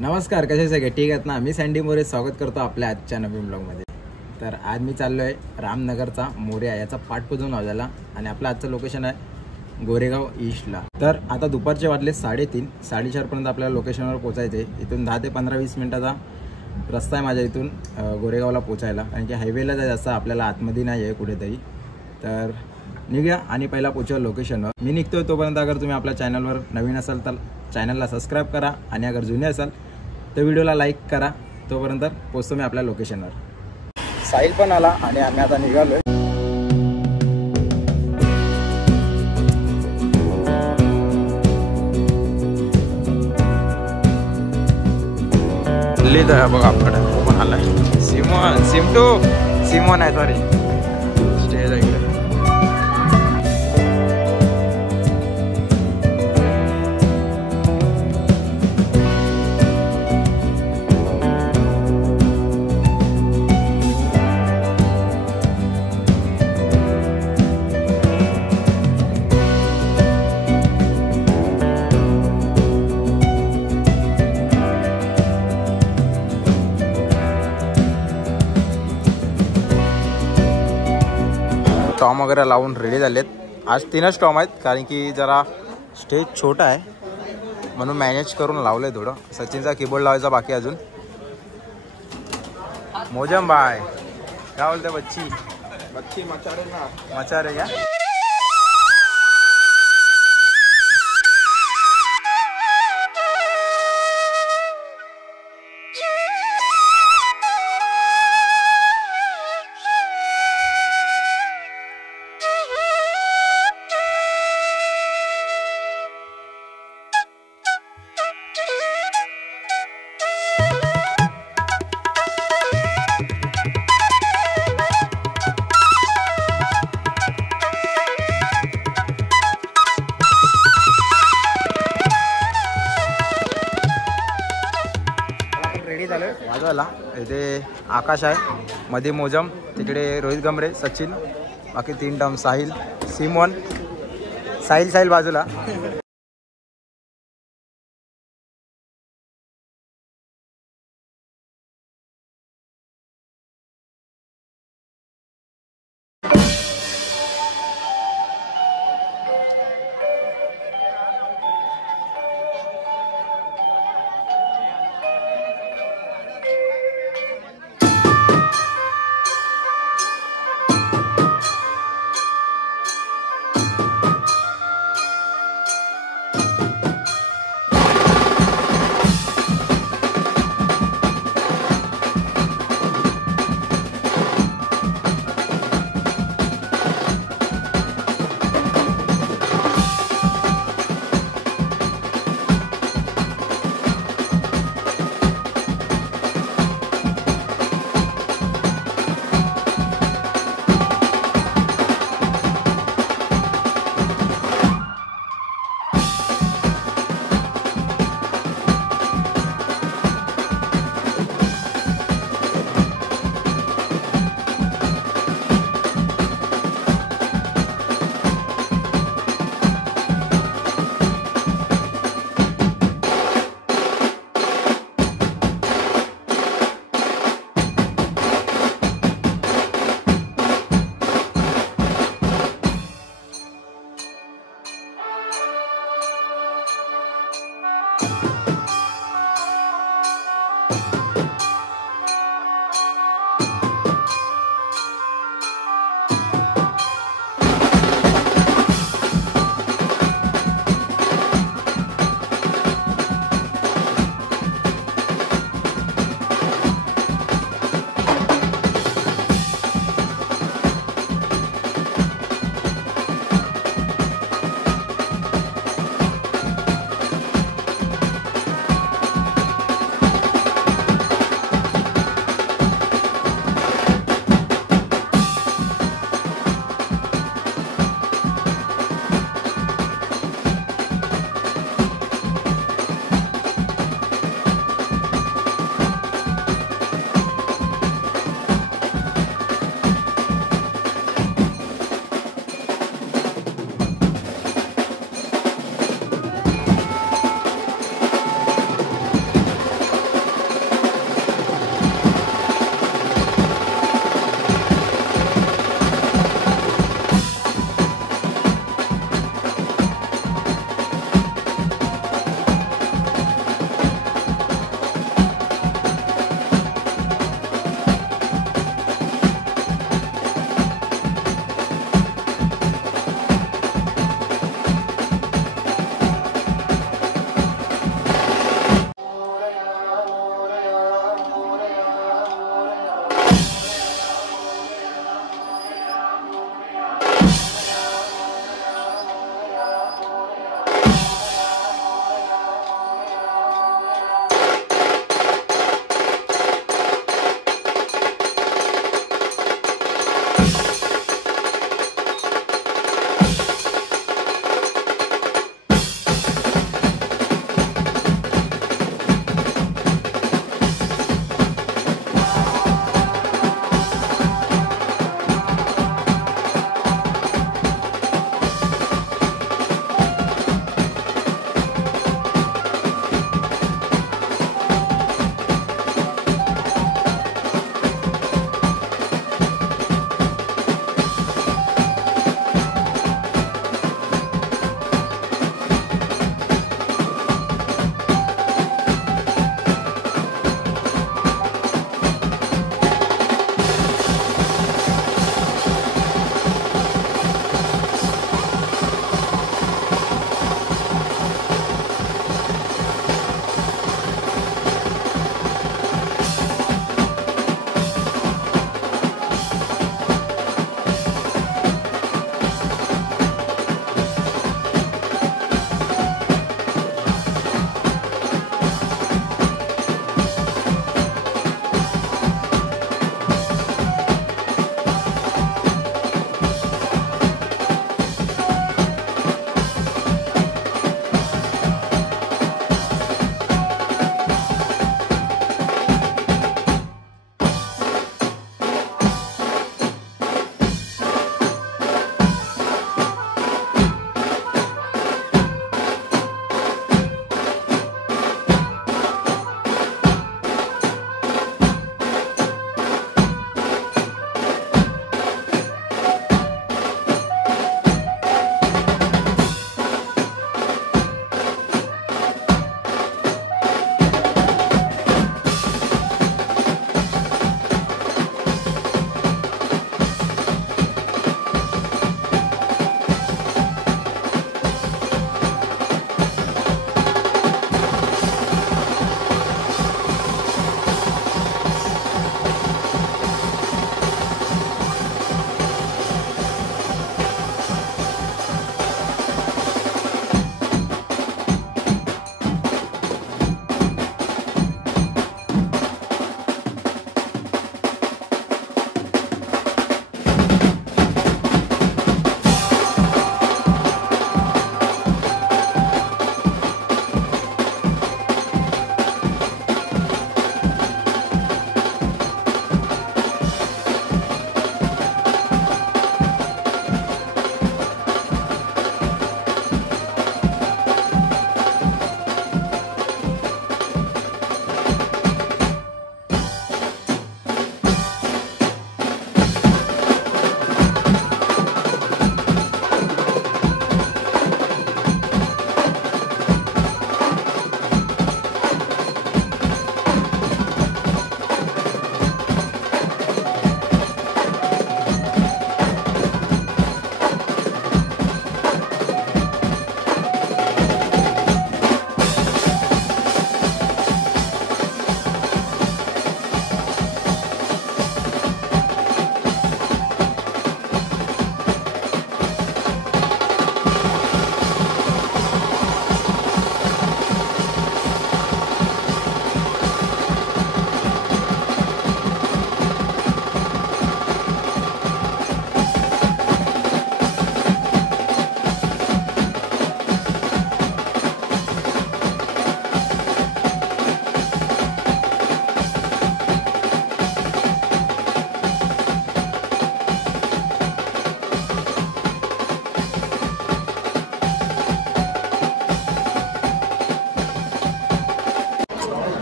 नमस्कार, कसे सगळे ठीक आहेत ना? मी सँडी मोरे स्वागत करतो आपल्या आजच्या नवीन ब्लॉगमध्ये. तर आज मी चाललो आहे रामनगरचा मोरया याचा पाठपुजून लावलेला आणि आपलं आजचं लोकेशन आहे गोरेगाव ईस्टला. तर आता दुपारचे वाजले 3:30 4:30पर्यंत आपल्याला लोकेशनवर पोचायचे. इथून 10 ते 15-20 मिनटाचा रस्ता आहे माझ्या इथून गोरेगावला पोचायला, कारण की हायवेला जायचं आपल्याला आतमध्ये नाही आहे कुठेतरी. तर निघूया आणि पहिला पोचूया लोकेशनवर. मी निघतोय तोपर्यंत अगर तुम्ही आपल्या चॅनलवर नवीन असाल तर चॅनलला सबस्क्राईब करा आणि अगर जुने असाल तर व्हिडिओला लाईक करा. तोपर्यंत पोचतो मी आपल्या लोकेशनवर. साहिल पण आला आणि आम्ही आता निघालोय. लिहित आहे बघा आपल्याकडे कोण आलाय. सिमोन आहे, सॉरी. स्टेज आहे इकडे. टॉम वगैरे लावून रेडी झालेत. आज 3च टॉम आहेत, कारण की जरा स्टेज छोटा आहे म्हणून मॅनेज करून लावलंय थोडं. सचिनचा कीबोर्ड लावायचा बाकी अजून. मोजम बाय काय बोलते? बच्ची मचारे क्या? रेडी झालं वाजवायला. इथे आकाश आहे, मध्ये मोजम, तिकडे रोहित गमरे, सचिन, बाकी 3 टर्म साहिल, सिमोन, साहिल बाजूला.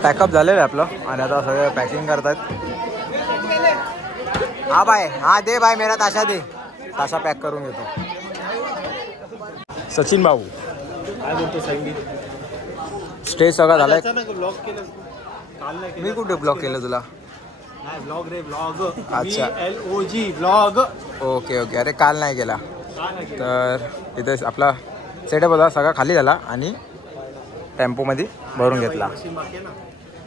पॅकअप झालेलं आहे आपलं आणि आता सगळं पॅकिंग करतात. हा बाय, हा दे बाय, मेरा ताशा दे. ताशा पॅक करून घेतो. सचिन भाऊ काय बोलतो सांगी स्टेज सगळं झालाय. ब्लॉग केलं काल नाही मी कुठे ब्लॉक केलं तुला? नाही ब्लॉग रे ब्लॉग. अच्छा. LOG blog. Okay okay. अरे काल नाही केला. तर इथे आपला सेटअप होता सगळा खाली झाला आणि टेम्पोमध्ये भरून घेतला.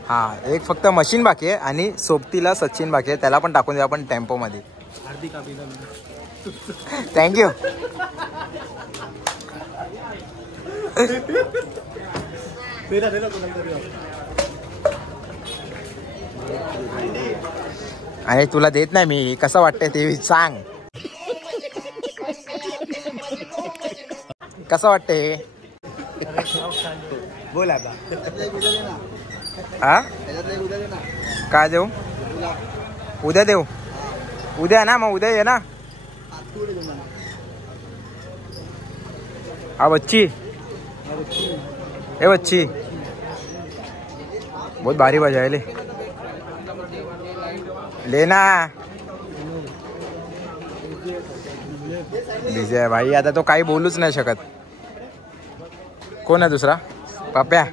हां, एक फक्त मशीन बाकी आहे आणि सोबतीला सचिन बाकी आहे, त्याला पण टाकून द्या आपण टेम्पोमध्ये. हार्दिक अभिनंदन. थँक्यू. आणि तुला देत नाही मी, कसं वाटतंय ते सांग. कसं वाटतंय बोल आता. हा काय देऊ? उद्या देऊ. उद्या ना, मग उद्या ये ना. हा बच्ची, ए बच्ची बहुत भारी बजा है. लेना बिझी आहे भाई, आता तो काही बोलूच नाही शकत. कोण आहे दुसरा? पप्या.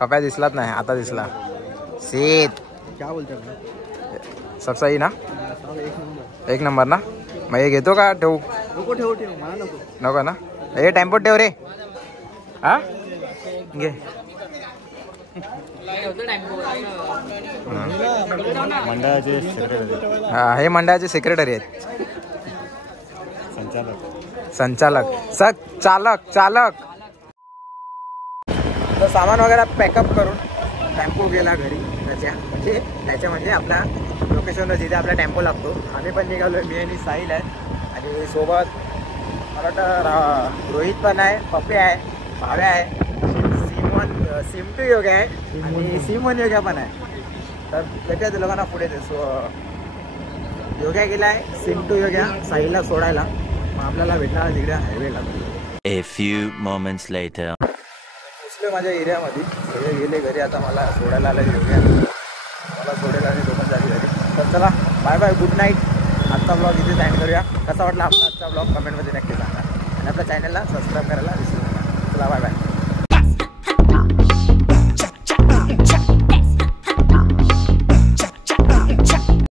पप्या दिसलाच नाही, आता दिसला. सीत क्या बोलते सब सही ना? एक नंबर ना. मग हे घेतो का ठेवू? नको ठेव ठेव मला नको. नको ना. हे टेम्पोत ठेव रे. हा घे. मंडळाचे हा, हे मंडळाचे सेक्रेटरी आहेत. संचालक चालक. तर सामान वगैरे पॅकअप करून टेम्पो गेला घरी त्याच्यामध्ये आपल्या लोकेशनवर जिथे आपला टेम्पो लागतो. आम्ही पण निघालो, मी आणि साहिल आहे आणि सोबत मला वाटतं रोहित पण आहे, पप्पे आहे, भाव्या आहे, सिमटू योग्य आहे आणि सिमवन योग्या पण आहे. तर त्याच्या लोकांना पुढे योग्या गेला आहे, सिमटू योग्या साहिलला सोडायला. मग आपल्याला भेटणार तिकडे हायवेला. A few moments later. पोचले माझ्या एरियामध्ये, सगळे गेले घरी. आता मला सोडायला आलं योग्या, मला सोडायला आणि दोघं झाली घरी. तर चला बाय बाय, गुड नाईट. आजचा ब्लॉग इथे एंड करूया. कसा वाटला आपला आजचा ब्लॉग कमेंटमध्ये नक्की सांगा आणि आपल्या चॅनलला सबस्क्राईब करायला विसरू नका. चला बाय बाय.